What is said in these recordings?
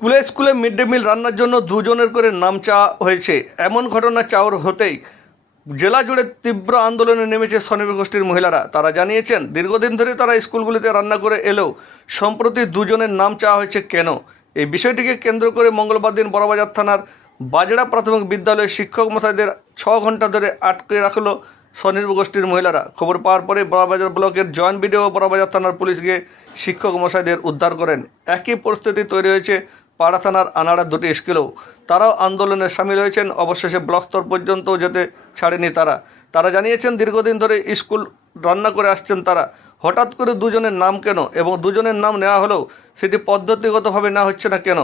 স্কুলে স্কুলে mid day meal রান্নার জন্য দুজনের করে নাম চাওয়া হয়েছে। এমন ঘটনা চাওয়ার হতেই জেলা জুড়ে তীব্র আন্দোলনে নেমেছে স্বনির্ভর গোষ্ঠীর মহিলারা। তারা জানিয়েছেন দীর্ঘদিন ধরে তারা স্কুলগুলিতে রান্না করে এলেও সম্প্রতি দুজনের নাম চাওয়া হয়েছে কেন। এই বিষয়টিকে কেন্দ্র করে মঙ্গলবার দিন বড়বাজার থানার বাজড়া প্রাথমিক বিদ্যালয়ের শিক্ষক মশাইদের 6 ঘন্টা ধরে আটকে রাখলো স্বনির্ভর গোষ্ঠীর মহিলারা। খবর পাওয়ার পরে বড়বাজার ব্লকের জয়েন্ট বিডিও ও বড়বাজার থানার পুলিশ গিয়ে শিক্ষক মশাইদের উদ্ধার করেন। একই পরিস্থিতি তৈরি হয়েছে পাড়া থানার আনাড়ার দুটি স্কুলেও। তারাও আন্দোলনে সামিল হয়েছেন। অবশেষে ব্লক স্তর পর্যন্তও যেতে ছাড়েনি তারা জানিয়েছেন দীর্ঘদিন ধরে স্কুল রান্না করে আসছেন তারা। হঠাৎ করে দুজনের নাম কেন এবং দুজনের নাম নেওয়া হলেও সেটি পদ্ধতিগতভাবে নেওয়া হচ্ছে না কেন,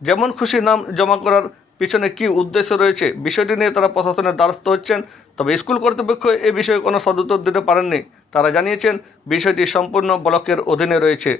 যেমন খুশি নাম জমা করার পিছনে কী উদ্দেশ্য রয়েছে, বিষয়টি নিয়ে তারা প্রশাসনের দ্বারস্থ হচ্ছেন। তবে স্কুল কর্তৃপক্ষ এ বিষয়ে কোনো সদুত্তর দিতে পারেননি। তারা জানিয়েছেন বিষয়টি সম্পূর্ণ ব্লকের অধীনে রয়েছে।